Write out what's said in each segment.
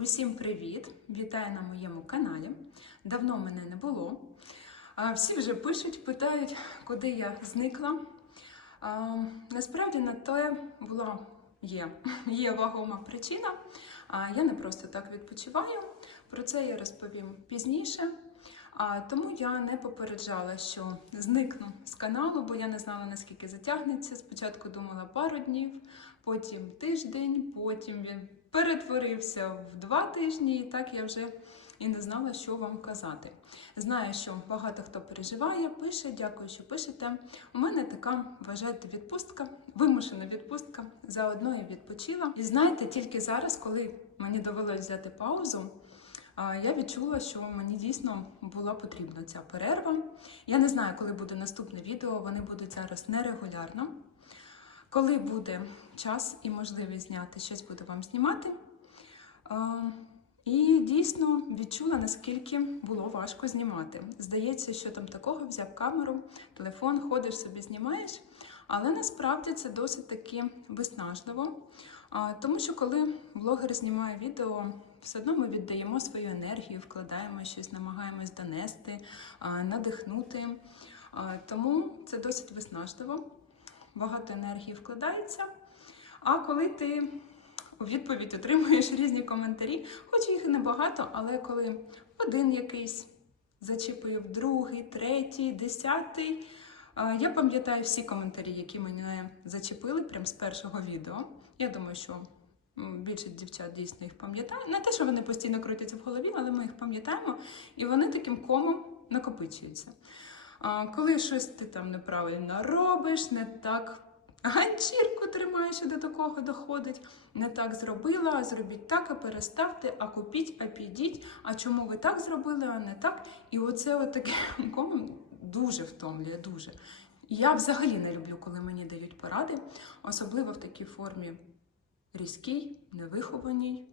Усім привіт! Вітаю на моєму каналі. Давно мене не було. Всі вже пишуть, питають, куди я зникла. Насправді на те була є, є вагома причина. Я не просто так відпочиваю. Про це я розповім пізніше. Тому я не попереджала, що зникну з каналу, бо я не знала, наскільки затягнеться. Спочатку думала пару днів, потім тиждень, потім він перетворився в два тижні, і так я вже і не знала, що вам казати. Знаю, що багато хто переживає, пише, дякую, що пишете. У мене така, вважайте, відпустка, вимушена відпустка. Заодно я відпочила. І знаєте, тільки зараз, коли мені довелося взяти паузу. Я відчула, що мені дійсно була потрібна ця перерва. Я не знаю, коли буде наступне відео. Вони будуть зараз нерегулярно. Коли буде час і можливість зняти, щось буду вам знімати. І дійсно відчула, наскільки було важко знімати. Здається, що там такого взяв камеру, телефон, ходиш собі, знімаєш. Але насправді це досить таки виснажливо. Тому що коли блогер знімає відео, все одно ми віддаємо свою енергію, вкладаємо щось, намагаємось донести, надихнути. Тому це досить виснажливо багато енергії вкладається. А коли ти у відповідь отримуєш різні коментарі, хоч їх і небагато, але коли один якийсь зачіпив, другий, третій, десятий. Я пам'ятаю всі коментарі, які мене зачепили прямо з першого відео. Я думаю, що більшість дівчат дійсно їх пам'ятає. Не те, що вони постійно крутяться в голові, але ми їх пам'ятаємо, і вони таким комом накопичуються. Коли щось ти там неправильно робиш, не так ганчірку тримаєш, до такого доходить, не так зробила, а зробіть так, а переставте, а купіть, а підіть, а чому ви так зробили, а не так. І оце таке комом дуже втомлює, дуже. Я взагалі не люблю, коли мені дають поради, особливо в такій формі різкій, невихованій.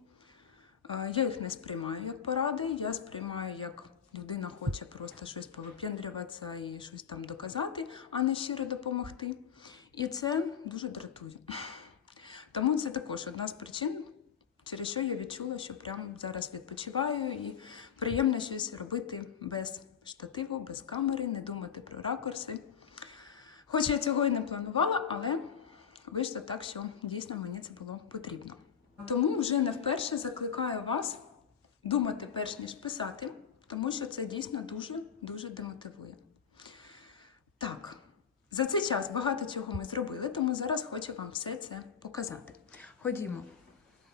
Я їх не сприймаю як поради, я сприймаю як людина хоче просто щось повип'яндрюватися і щось там доказати, а не щиро допомогти. І це дуже дратує. Тому це також одна з причин, через що я відчула, що прямо зараз відпочиваю і приємно щось робити без штативу, без камери, не думати про ракурси. Хоч я цього і не планувала, але вийшло так, що дійсно мені це було потрібно. Тому вже не вперше закликаю вас думати перш ніж писати, тому що це дійсно дуже-дуже демотивує. Так, за цей час багато чого ми зробили, тому зараз хочу вам все це показати. Ходімо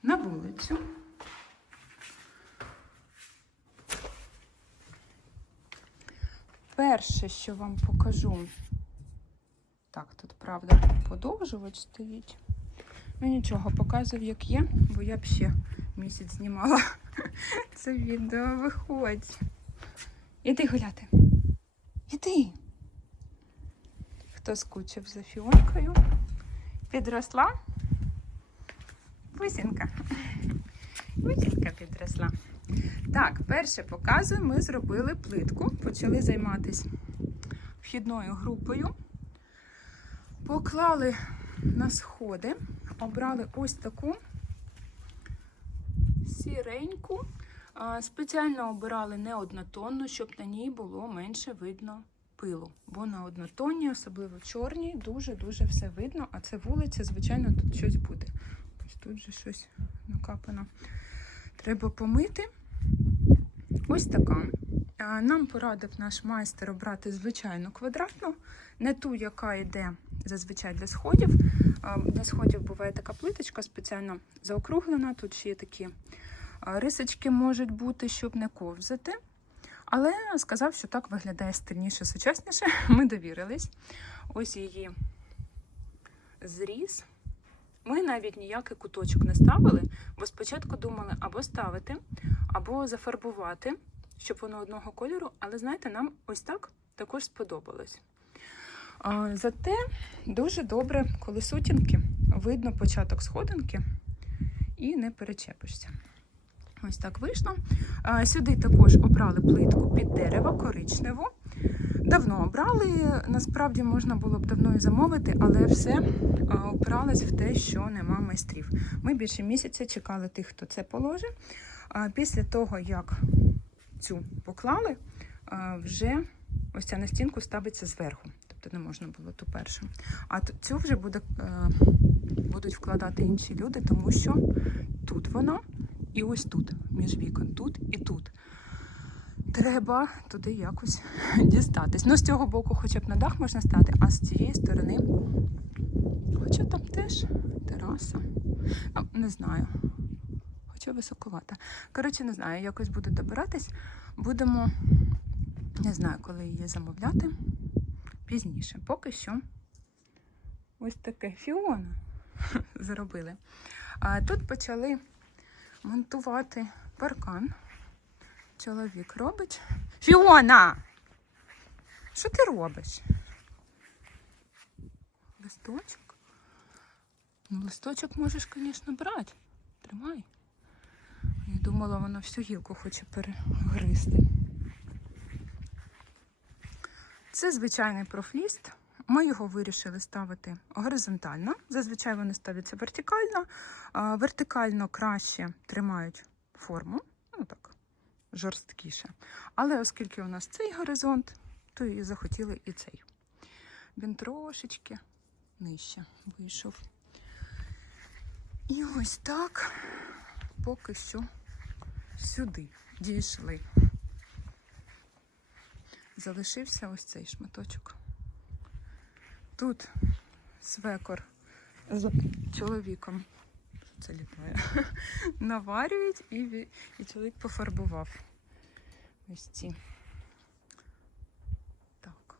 на вулицю. Перше, що вам покажу. Так, тут правда подовжувач стоїть. Ну нічого, показую, як є, бо я б ще місяць знімала це відео. Виходь. Іди гуляти. Іди. Хто скучив за фіонкою? Підросла? Бусінка. Бусінка підросла. Так, перше показую, ми зробили плитку, почали займатися вхідною групою. Поклали на сходи, обрали ось таку сіреньку. Спеціально обирали не однотонну, щоб на ній було менше видно пилу. Бо на однотонній, особливо чорній, дуже-дуже все видно, а це вулиця, звичайно, тут щось буде. Ось тут же щось накапано. Треба помити. Ось така. Нам порадив наш майстер обрати звичайну квадратну, не ту, яка йде зазвичай для сходів. Для сходів буває така плиточка спеціально заокруглена. Тут ще є такі рисочки можуть бути, щоб не ковзати. Але сказав, що так виглядає стильніше, сучасніше. Ми довірились. Ось її зріз. Ми навіть ніякий куточок не ставили, бо спочатку думали або ставити, або зафарбувати, щоб воно одного кольору. Але знаєте, нам ось так також сподобалось. Зате дуже добре, коли сутінки, видно початок сходинки і не перечепишся. Ось так вийшло. Сюди також обрали плитку під дерево, коричневу. Давно обрали. Насправді можна було б давно і замовити, але все опиралось в те, що нема майстрів. Ми більше місяця чекали тих, хто це положить. Після того, як цю поклали, вже ось ця на стінку ставиться зверху. Тобто не можна було ту першу. А цю вже буде, е, будуть вкладати інші люди, тому що тут вона і ось тут, між вікон, тут і тут. Треба туди якось дістатись. Ну, з цього боку, хоча б на дах можна стати, а з цієї сторони, хоча там теж тераса. Не знаю. Хоча високовата. Коротше, не знаю, якось буду добиратись. Будемо, не знаю, коли її замовляти. Пізніше. Поки що ось таке фіона зробили. А тут почали монтувати паркан. Чоловік робить. Фіона! Що ти робиш? Листочок? Ну, листочок можеш, звісно, брати. Тримай. Я думала, вона всю гілку хоче перегризти. Це звичайний профліст. Ми його вирішили ставити горизонтально. Зазвичай вони ставляться вертикально. Вертикально краще тримають форму. Ну так, жорсткіше. Але оскільки у нас цей горизонт, то і захотіли і цей. Він трошечки нижче вийшов. І ось так поки що сюди дійшли. Залишився ось цей шматочок. Тут свекор з чоловіком це літає, наварюють і, і чоловік пофарбував ось ці. Так.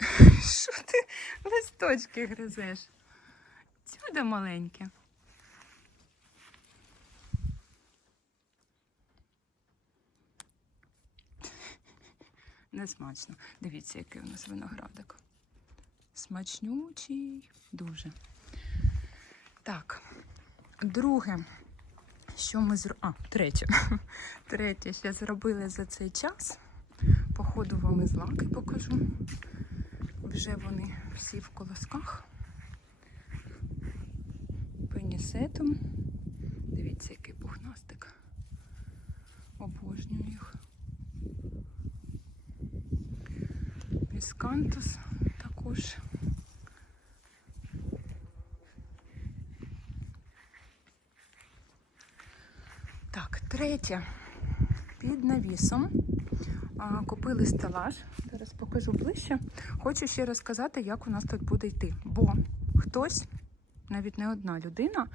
Що ти листочки гризеш? Сюди маленьке. Несмачно. Дивіться, який у нас виноградик. Смачнючий, дуже. Так, друге, що ми зробили. А, третє. Третє, що зробили за цей час. Походу вам із лаки покажу. Вже вони всі в колосках. Пенісетом. Дивіться, який пухнастик. Обожнюю їх. Міскантус також. Так, третє. Під навісом. А, Купили стелаж. Зараз покажу ближче. Хочу ще розказати, як у нас тут буде йти. Бо хтось, навіть не одна людина,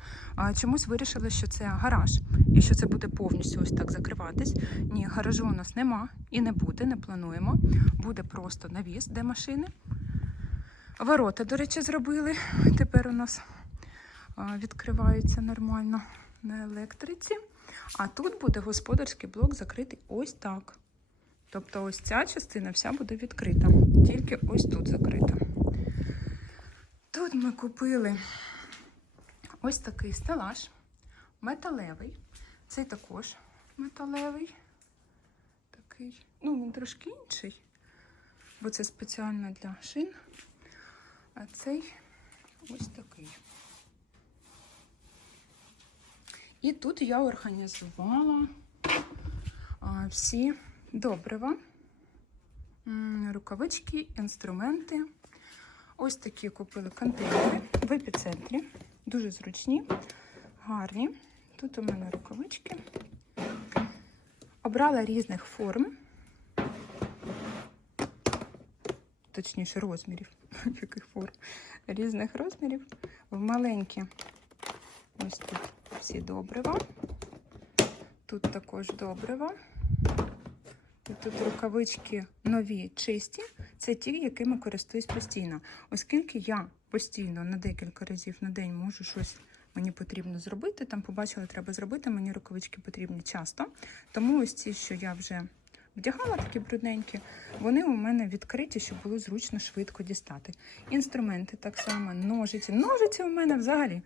чомусь вирішила, що це гараж і що це буде повністю ось так закриватись. Ні, гаражу у нас нема і не буде, не плануємо. Буде просто навіс, де машини. Ворота, до речі, зробили. Тепер у нас відкриваються нормально на електриці. А тут буде господарський блок закритий ось так. Тобто ось ця частина вся буде відкрита. Тільки ось тут закрита. Тут ми купили ось такий стелаж, металевий. Цей також металевий. Такий, ну, він трошки інший, бо це спеціально для шин. А цей ось такий. І тут я організувала всі добрива, рукавички, інструменти. Ось такі купили контейнери в епіцентрі. Дуже зручні, гарні. Тут у мене рукавички. Обрала різних форм, точніше розмірів. Яких форм? Різних розмірів. В маленькі ось тут всі добрива. Тут також добрива. І тут рукавички нові, чисті. Це ті, якими користуюсь постійно. Оскільки я постійно на декілька разів на день можу щось мені потрібно зробити. Там побачила, треба зробити. Мені рукавички потрібні часто. Тому ось ці, що я вже вдягала, такі брудненькі, вони у мене відкриті, щоб було зручно швидко дістати. Інструменти так само, ножиці. Ножиці у мене взагалі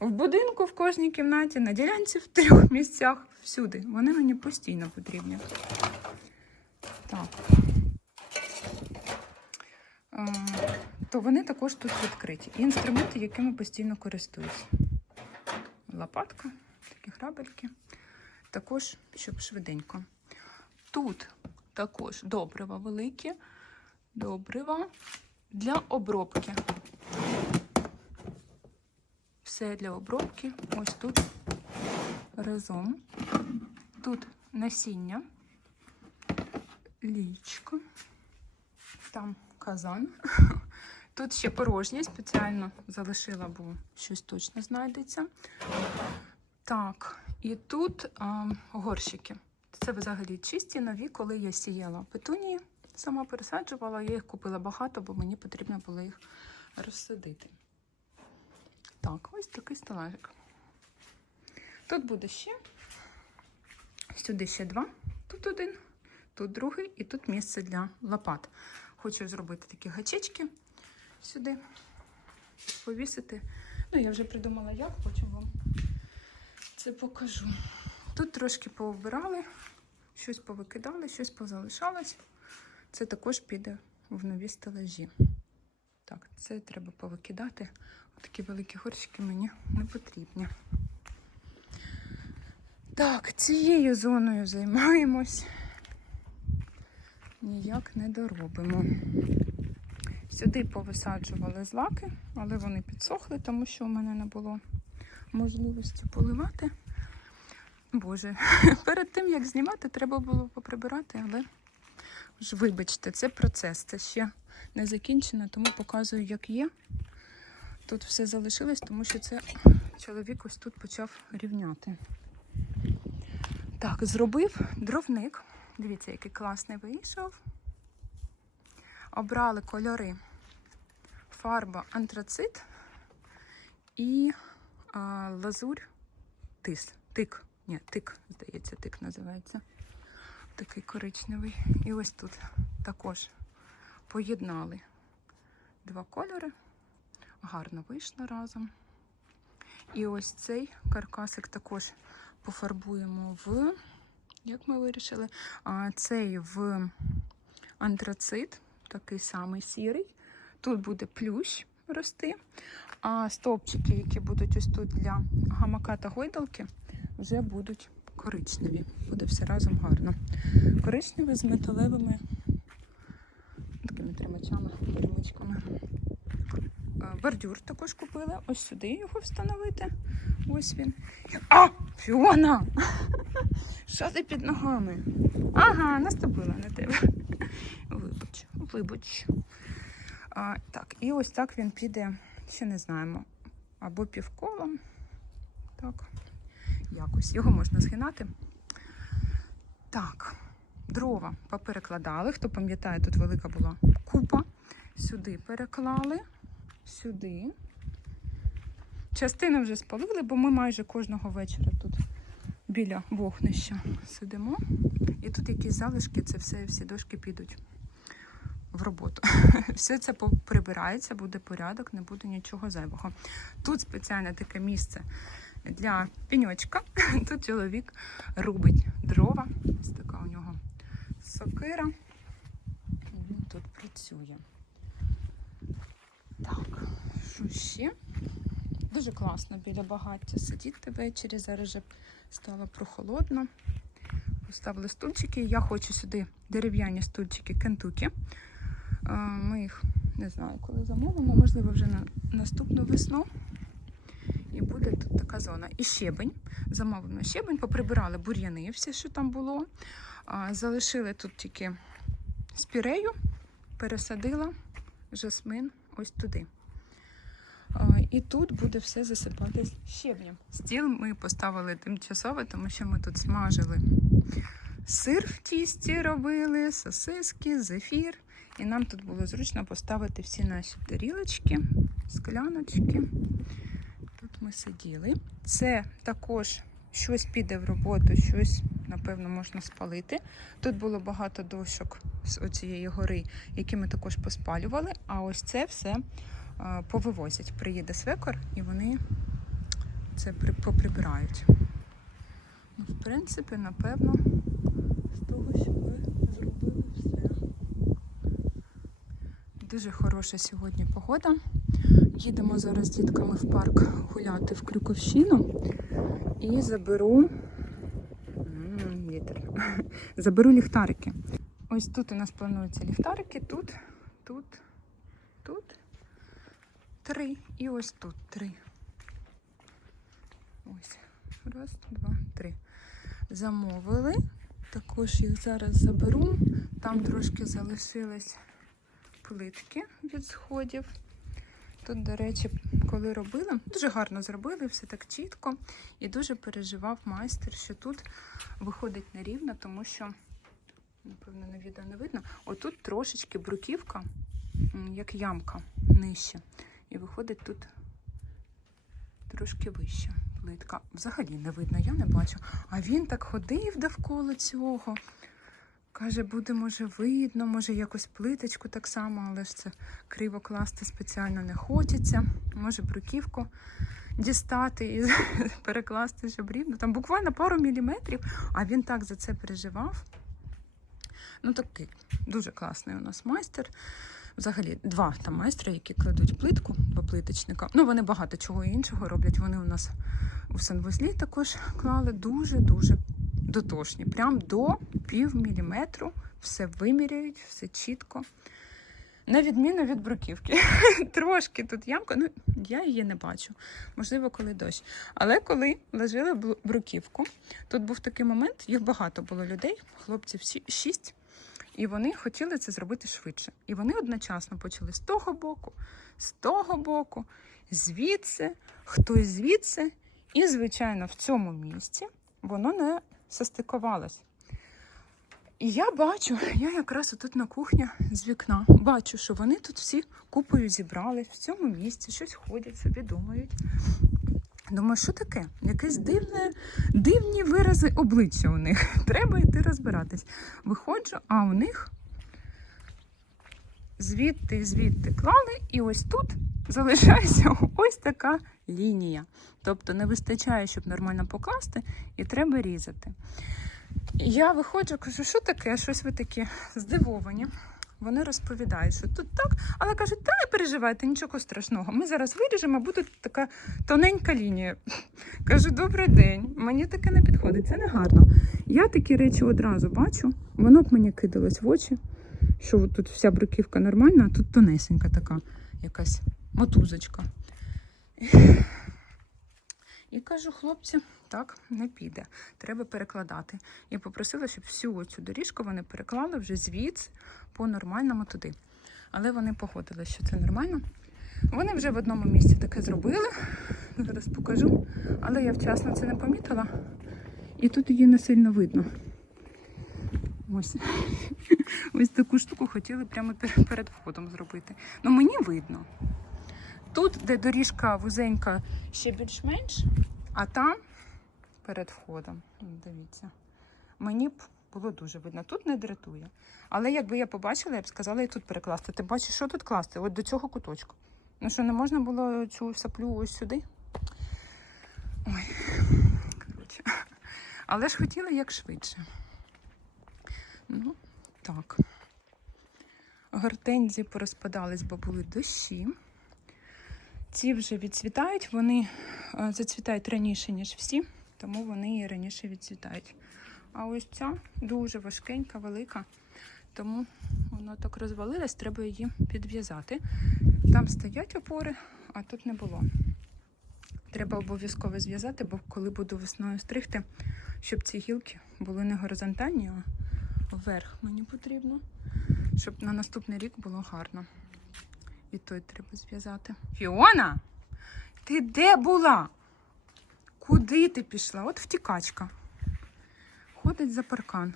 в будинку, в кожній кімнаті, на ділянці в трьох місцях, всюди. Вони мені постійно потрібні. Так. То вони також тут відкриті. І інструменти, якими постійно користуюсь. Лопатка такі грабельки. Також, щоб швиденько. Тут також добрива великі, добрива для обробки. Все для обробки. Ось тут разом. Тут насіння, лічко, там казан. Тут ще порожнє, спеціально залишила, бо щось точно знайдеться. Так, і тут а, горщики. Це взагалі чисті, нові, коли я сіяла петунії, сама пересаджувала, я їх купила багато, бо мені потрібно було їх розсадити. Так, ось такий стелажик. Тут буде ще. Сюди ще два. Тут один, тут другий, і тут місце для лопат. Хочу зробити такі гачечки сюди, повісити. Ну, я вже придумала, як, потім вам це покажу. Тут трошки пообирали, щось повикидали, щось позалишалось. Це також піде в нові стелажі. Так, це треба повикидати. Такі великі горщики мені не потрібні. Так, цією зоною займаємось. Ніяк не доробимо. Сюди повисаджували злаки, але вони підсохли, тому що у мене не було можливості поливати. Боже, перед тим як знімати, треба було поприбирати, але ж вибачте, це процес, це ще не закінчено, тому показую, як є. Тут все залишилось, тому що це чоловік ось тут почав рівняти. Так, зробив дровник. Дивіться, який класний вийшов. Обрали кольори фарба антрацит і а, лазурь тис. Тик. Ні, тик, здається, тик називається. Такий коричневий. І ось тут також поєднали два кольори. Гарно вийшло разом. І ось цей каркасик також пофарбуємо в, як ми вирішили, а цей в антрацит, такий самий сірий. Тут буде плющ рости. А стовпчики, які будуть ось тут для гамака та гойдалки, вже будуть коричневі. Буде все разом гарно. Коричневі з металевими такими тримачами, перемичками. Е, Бордюр також купили. Ось сюди його встановити. Ось він. А! Фіона! Що ти під ногами? Ага, наступила на тебе. Вибач, вибач. А, так, і ось так він піде, ще не знаємо, або півколом. Так, якось. Його можна згинати. Так, дрова поперекладали. Хто пам'ятає, тут велика була купа. Сюди переклали, сюди. Частину вже спалили, бо ми майже кожного вечора тут біля вогнища сидимо. І тут якісь залишки, це все, всі дошки підуть в роботу. Все це прибирається, буде порядок, не буде нічого зайвого. Тут спеціальне таке місце для пеньочка. Тут чоловік рубить дрова. Ось така у нього сокира. І він тут працює. Так, що ще? Дуже класно біля багаття сидіти ввечері. Зараз вже стало прохолодно. Поставили стульчики. Я хочу сюди дерев'яні стульчики Кентукі. Ми їх не знаю, коли замовимо, можливо, вже на наступну весну. І буде тут така зона. І щебень. Замовимо щебень, поприбирали бур'яни, все, що там було. Залишили тут тільки спірею, пересадила жасмин ось туди. І тут буде все засипатись щебнем. Стіл ми поставили тимчасово, тому що ми тут смажили сир в тісті робили, сосиски, зефір. І нам тут було зручно поставити всі наші тарілочки, скляночки. Тут ми сиділи. Це також щось піде в роботу, щось, напевно, можна спалити. Тут було багато дощок з оцієї гори, які ми також поспалювали. А ось це все а, повивозять. Приїде свекор і вони це при- поприбирають. Ну, в принципі, напевно, з того, що ми зробили все. Дуже хороша сьогодні погода. Їдемо зараз з дітками в парк гуляти в Крюковщину. і заберу. Вітер. Заберу ліхтарики. Ось тут у нас плануються ліхтарики. Тут, тут, тут. Три. І ось тут три. Ось. Раз, два, три. Замовили. Також їх зараз заберу. Там трошки залишились плитки від сходів. Тут, до речі, коли робили, дуже гарно зробили, все так чітко. І дуже переживав майстер, що тут виходить нерівно, тому що, напевно, на відео не видно. Отут трошечки бруківка, як ямка нижче. І виходить тут трошки вище плитка. Взагалі не видно, я не бачу. А він так ходив довкола цього. Каже, буде, може, видно, може якось плиточку так само, але ж це криво класти спеціально не хочеться. Може, бруківку дістати і перекласти, щоб рівно. Там буквально пару міліметрів, а він так за це переживав. Ну, такий дуже класний у нас майстер. Взагалі, два там майстри, які кладуть плитку, два плиточника. Ну, вони багато чого іншого роблять. Вони у нас у санвузлі також клали дуже-дуже дотошні. Прям до пів міліметру все виміряють, все чітко. На відміну від бруківки. Трошки тут ямка, ну я її не бачу. Можливо, коли дощ. Але коли ложили блу- бруківку, тут був такий момент, їх багато було людей, хлопців шість, і вони хотіли це зробити швидше. І вони одночасно почали з того боку, з того боку, звідси, хтось звідси. І, звичайно, в цьому місці воно не состикувалось. І я бачу, я якраз отут на кухні з вікна бачу, що вони тут всі купою зібрались в цьому місці, щось ходять собі, думають. Думаю, що таке? Якесь дивне, дивні вирази обличчя у них. Треба йти розбиратись. Виходжу, а у них звідти, звідти клали, і ось тут залишається ось така лінія. Тобто не вистачає, щоб нормально покласти, і треба різати. Я виходжу, кажу, що таке? Щось ви такі здивовані. Вони розповідають, що тут так, але кажуть, та не переживайте, нічого страшного. Ми зараз виріжемо, буде така тоненька лінія. Кажу, добрий день, мені таке не підходить, це не гарно. Я такі речі одразу бачу, воно б мені кидалось в очі, що тут вся бруківка нормальна, а тут тонесенька така якась мотузочка. І кажу, хлопці, так не піде, треба перекладати. І попросила, щоб всю цю доріжку вони переклали вже звідси по нормальному туди. Але вони погодилися, що це нормально. Вони вже в одному місці таке зробили. Зараз покажу. Але я вчасно це не помітила. І тут її не сильно видно. Ось. Ось таку штуку хотіли прямо перед входом зробити. Ну мені видно. Тут, де доріжка вузенька, ще більш-менш, а там перед входом. Дивіться. Мені б було дуже видно. Тут не дратує. Але якби я побачила, я б сказала і тут перекласти. Ти бачиш, що тут класти? От до цього куточку. Ну що, не можна було цю саплю ось сюди? Ой, коротше. Але ж хотіла як швидше. Ну, так. Гортензії порозпадались, бо були дощі. Ці вже відцвітають, вони е, зацвітають раніше, ніж всі, тому вони і раніше відцвітають. А ось ця дуже важкенька, велика, тому вона так розвалилась, треба її підв'язати. Там стоять опори, а тут не було. Треба обов'язково зв'язати, бо коли буду весною стригти, щоб ці гілки були не горизонтальні, а вверх мені потрібно, щоб на наступний рік було гарно. І той треба зв'язати. Фіона, ти де була? Куди ти пішла? От втікачка. Ходить за паркан.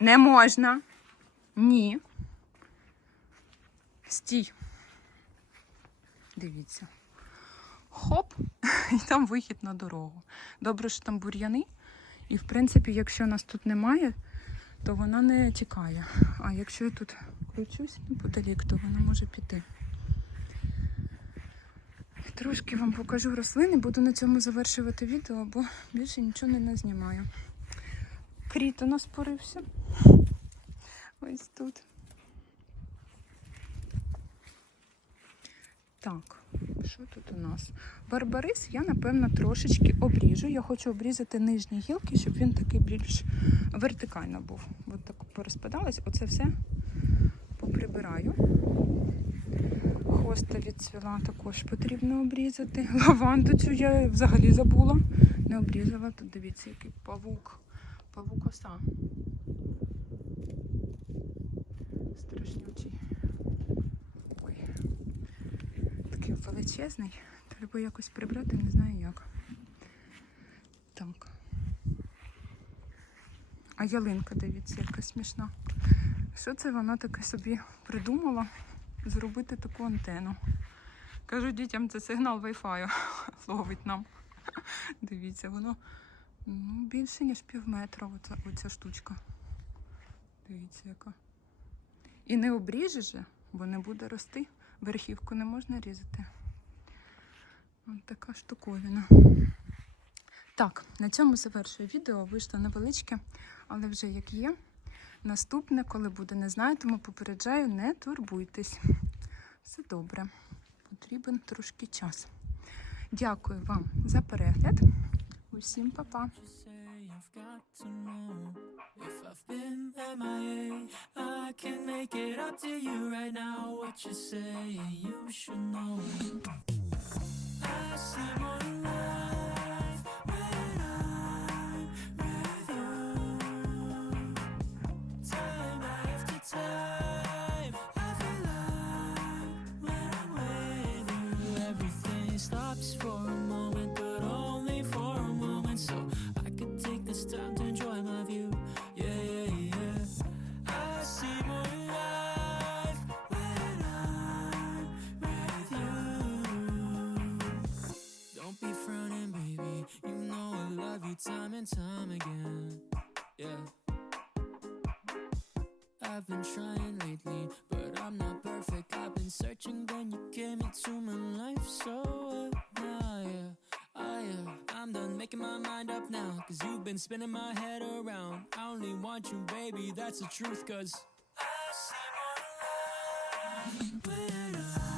Не можна. Ні. Стій. Дивіться. Хоп, і там вихід на дорогу. Добре, що там бур'яни. І, в принципі, якщо нас тут немає, то вона не тікає. А якщо я тут кручусь неподалік, то вона може піти. Трошки вам покажу рослини, буду на цьому завершувати відео, бо більше нічого не назнімаю. Кріт у нас порився. Ось тут. Так, що тут у нас? Барбарис я, напевно, трошечки обріжу. Я хочу обрізати нижні гілки, щоб він такий більш вертикально був. От так порозпадалось. Оце все поприбираю. Хоста відцвіла також потрібно обрізати. Лаванду я взагалі забула. Не обрізала. Тут дивіться, який павук. Павук оса. Страшнючий. Ой. Такий величезний. Треба якось прибрати, не знаю як. Так. А ялинка, дивіться, яка смішна. Що це вона таке собі придумала зробити таку антенну? Кажу дітям, це сигнал Wi-Fi ловить нам. Дивіться, воно ну, більше, ніж пів метра оця, оця штучка. Дивіться, яка. І не обріжеш, же, бо не буде рости. Верхівку не можна різати. Ось така штуковина. Так, на цьому завершую відео. Вийшло невеличке, але вже як є. Наступне, коли буде, не знаю, тому попереджаю, не турбуйтесь. Все добре. Потрібен трошки час. Дякую вам за перегляд. Усім па-па. you say I've time again. Yeah. I've been trying lately, but I'm not perfect. I've been searching, then you came into my life. So, uh, yeah, oh, yeah. I'm done making my mind up now. Cause you've been spinning my head around. I only want you, baby, that's the truth. Cause I see more life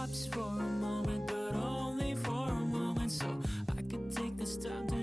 stops for a moment, but only for a moment. So I could take this time to